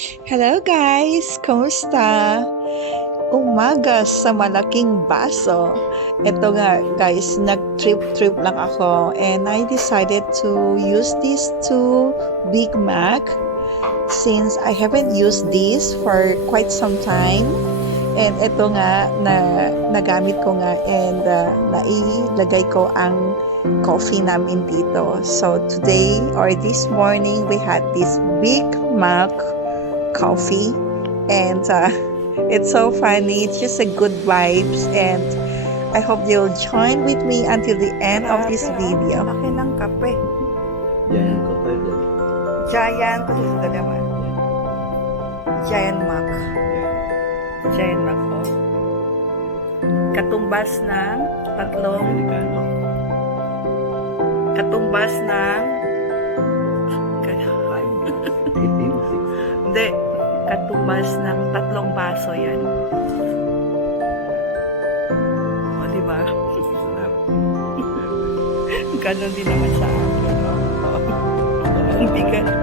Hello guys! Kumusta? Umaga sa malaking baso. Ito nga guys, nag-trip lang ako and I decided to use these two Big Mac since I haven't used this for quite some time. And ito nga, nagamit ko nga and nailagay ko ang coffee namin dito. So today or this morning, we had this Big Mac coffee and it's so funny. It's just a good vibes and I hope you'll join with me until the end of this video. Laki ng kape. Giant kape. Giant, kasi ito naman. Giant Mac. Giant Mac po. Katumbas ng tatlong Americano. katumbas ng 18, 6. hindi, katumbas ng tatlong baso yan. O, diba? Ganon din naman sa akin. Ang bigat.